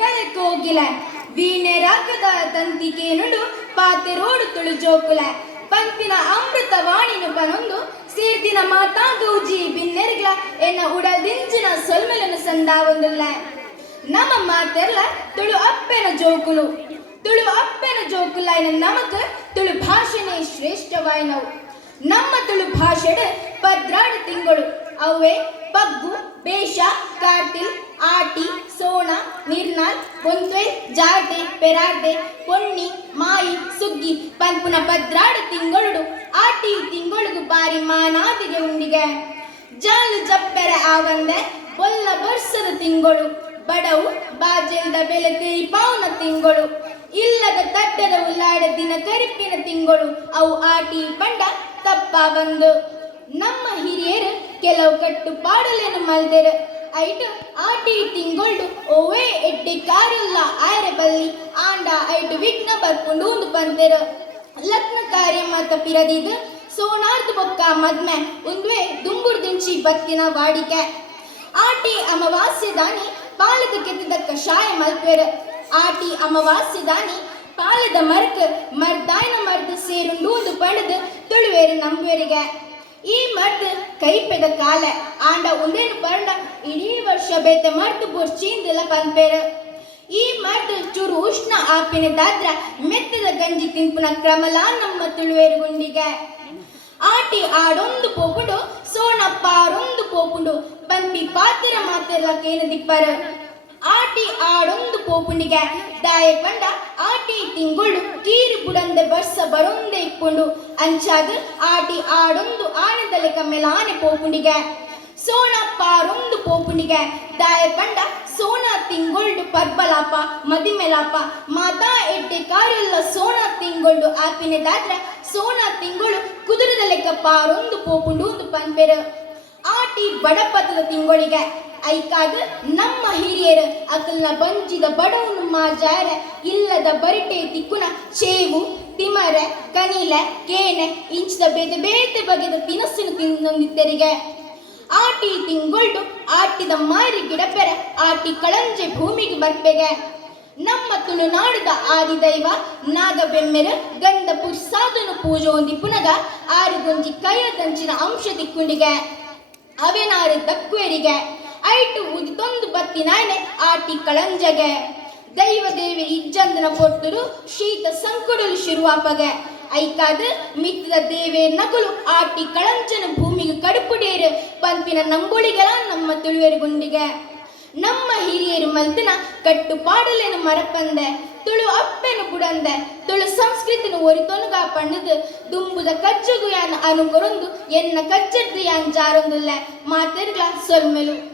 ಕಲೆ ಕೋಗಿಲ. ವೀಣೆ ರಾಗದ ತಂತಿಕೆ ನುಡು ಪಾತೆ ರೋಡು ತುಳು ಜೋಕುಲ. ಪಂಪಿನ ಅಮೃತ ವಾಣಿನು ಪನೊಂದು ಸೇರ್ದಿನ ಮಾತಾ ದೂಜಿ ಬಿನ್ನೆರ್ಗ್ಲ ಎನ್ನ ಉಡಲ್ದಿಂಚಿನ ಸೊಲ್ಮೆಲನು ಸಂದಾವೊಂದುಲ್ಲ ನಮ್ಮ ಮಾತೆರ್ಲ ತುಳು ಅಪ್ಪೆನ ಜೋಕುಲು. ತುಳು ಅಪ್ಪೆನ ಜೋಕುಲಾಯ್ನ ನಮಕ್ ತುಳು ಭಾಷೆನೇ ಶ್ರೇಷ್ಠವಾಯ್ನವು. ನಮ್ಮ ತುಳು ಭಾಷೆಡೆ ಪದ್ರಾಡು ತಿಂಗಳು. ಅವೇ ಪಗ್ಗು, ಬೇಷ ಕಾರ್ತಿಲ್ ಆಟಿ, ಸೋಣ ನಿರ್ನಾಲ್ ಒಂತ್ವೆ ಜಾಡೆ ಪೆರಾರ್ದೆ ಪೊಣ್ಣಿ ಮಾಯಿ, ಸುಗ್ಗಿ ಪಂಪುನ ಭದ್ರಾಡ ತಿಂಗಳು ಆಟಿ ತಿಂಗಳಿಗೂ ಬಾರಿ ಮಾನಾದಿಗೆ ಉಂಡಿಗೆ. ಜಾಲು ಜಪ್ಪೆರೆ ಆವಂದೆ, ಬೊಲ್ಲ ಬರ್ಸದ ತಿಂಗಳು, ಬಡವು ಬಾಜೆಲ್ದ ಬೆಲೆ ತಿರಿ ಪಾವನ ತಿಂಗಳು. ಇಲ್ಲದ ತಟ್ಟದ ಉಲ್ಲಾಡ ದಿನ ಕರಿಪಿನ ತಿಂಗಳು, ಅವು ಆಟಿ ಪಂಡ ತಪ್ಪ ಬಂದು. ನಮ್ಮ ಹಿರಿಯರು ಕೆಲವು ಕಟ್ಟು ಪಾಡಲೇನು ಮಲ್ದೆರು ಐಟು ಆಟಿ ಓವೇ ಎಡ್ಡೆ ಕಾರಿಲ್ಲ ಆಯ್ರೆ ಬಲ್ಲಿ ಆಂಡ ಐಟು ವಿಘ್ನ ಬರ್ಕೊಂಡು ಒಂದು ಬಂದೆರು ಲಗ್ನ ಕಾರ್ಯ ಮಾತ ಪಿರದಿದ, ಸೋನಾರ್ದ ಬೊಕ್ಕ ಮದ್ಮೆ, ಉಂದ್ವೆ ದುಂಬುರ್ ಬತ್ತಿನ ವಾಡಿಕೆ. ಆಟಿ ಅಮಾವಾಸ್ಯೆ ದಾನಿ ಪಾಲದ ಕೆತ್ತಿದ ಕಷಾಯ ಮಲ್ಪೆರು. ಆಟಿ ಅಮಾವಾಸ್ಯೆ ದಾನಿ ಪಾಲದ ಮರ್ಕ ಮರ್ದಾಯನ ಮರ್ದ ಸೇರುಂಡು ಪಡೆದು ತುಳುವೇರು ನಂಬುವರಿಗೆ. ಈ ಮರ್ದ್ ಕೈಪೆದ ಕಾಲ ಆಂಡ ಉಂದೇನು ಪಂಡ ಇಡೀ ವರ್ಷ ಬೇತೆ ಮರ್ದು ಬುರ್ಚಿಂದೆಲ್ಲ ಪಂಪೇರು ಈ ಮರ್ದ ಚೂರು ಉಷ್ಣ ಆಪಿನ ದಾದ್ರ ಮೆತ್ತದ ಗಂಜಿ ತಿಂಪುನ ಕ್ರಮಲ ನಮ್ಮ ತುಳುವೇರು ಗುಂಡಿಗೆ. ಆಟಿ ಆಡೊಂದು ಪೋಪುಡು ಸೋಣಪ್ಪ ಆರೊಂದು ಪೋಪುಂಡು ಪಂಪಿ ಪಾತ್ರ ಮಾತೆಲ್ಲ ಕೇನ ದಿಪ್ಪರ. ಆಟಿ ಆಡೊಂದು ಪೋಪುಂಡಿಗೆ ದಾಯ ಪಂಡ ಆಟಿ ತಿಂಗಳು ಕೀರು ಬುಡಂದೆ ಬರ್ಸ ಬರೊಂದೆ ಇಪ್ಪುಂಡು ಅಂಚಾದ ಆಟಿ ಆಡೊಂದು ಆನೆದಲೆ ಕಮ್ಮೆಲ ಆನೆ ಪೋಪುಂಡಿಗೆ ಪಾರೊಂದು ಆರೊಂದು ಪೋಪುಂಡಿಗೆ ದಾಯ ಪಂಡ ಸೋಣ ತಿಂಗೊಳ್ಡು ಪರ್ಬಲಾಪ, ಮದಿಮೆಲಾಪ. ಮಾತಾ ಎಡ್ಡೆ ಕಾರೆಲ್ಲ ಸೋಣ ತಿಂಗೊಳ್ಡು ಆಪಿನೆದಾದ್ರ ಸೋಣ ತಿಂಗಳು ಕುದುರೆದ ಲೆಕ್ಕ ಪಾರೊಂದು ಪೋಪುಂಡು ಒಂದು ಪನ್ಪೆರು. ಆಟಿ ಬಡಪತದ ತಿಂಗಳಿಗೆ. ಐಕಾದ ನಮ್ಮ ಹಿರಿಯರ ಅಕಲ್ನ ಬಂಜಿದ ಬಡವನು ಮಾಜಾರ ಇಲ್ಲದ ಬರಿಟೆ ತಿಕ್ಕುನ ಚೇವು ತಿಮರೆ, ಕನಿಲ, ಕೇನೆ, ಇಂಚಿದ ಬೇತೆ ಬೇತೆ ಬಗೆದ ತಿನಸ್ಸಿನ ತಿನ್ನೊಂದಿದ್ದರಿಗೆ ಆಟಿ ತಿಂಗೊಳ್ಡು ಆಟಿದ ಮಾರಿ ಗಿಡಪೆರೆ, ಆಟಿ ಕಳಂಜೆ ಭೂಮಿಗೆ ಬರ್ಪೆಗೆ. ನಮ್ಮ ತುಳುನಾಡಿದ ಆದಿದೈವ ನಾಗಬೆಮ್ಮೆರ ಗಂಡ ಪುರ್ಸಾದನು ಪೂಜೆ ಒಂದಿ ಪುನಗ ಆರು ಗೊಂಜಿ ಕೈಯ ದಂಚಿನ ಅಂಶ ತಿಕ್ಕುಂಡಿಗೆ ಅವೆನಾರು ದಕ್ಕುವೆರಿಗೆ ಐಟು ಉದಿತೊಂದು ಬತ್ತಿನಾಯ್ನೆ ಆಟಿ ಕಳಂಜಗೆ. ದೈವ ದೇವಿ ಇಜ್ಜಂದನ ಪೊಟ್ಟರು ಶೀತ ಸಂಕುಡಲು ಶುರುವಾಪಗೆ. ಐಕಾದ ಮಿತ್ರ ದೇವೇ ನಕಲು ಆಟಿ ಕಳಂಚನ ಭೂಮಿಗೆ ಕಡುಪುಡೇರು ಪಂಪಿನ ನಂಬುಳಿಗಳ ನಮ್ಮ ತುಳುವೆರು ಗುಂಡಿಗೆ. ನಮ್ಮ ಹಿರಿಯರು ಮಲ್ತಿನ ಕಟ್ಟು ಪಾಡಲೇನು ಮರಪಂದೆ. ತುಳು ಅಪ್ಪೆನು ಬುಡಂದೆ. ತುಳು ಸಂಸ್ಕೃತಿನ ಒರಿತೊನುಗ ಪಂಡದು ದುಂಬುದ ಕಜ್ಜಗು ಯಾನ್ ಅನುಗೊರೊಂದು ಎನ್ನ ಕಜ್ಜದ್ದು ಯಾನ್ ಜಾರೊಂದುಲ್ಲ. ಮಾತೆರ್ಗ್ಲ ಸೊಲ್ಮೆಲು.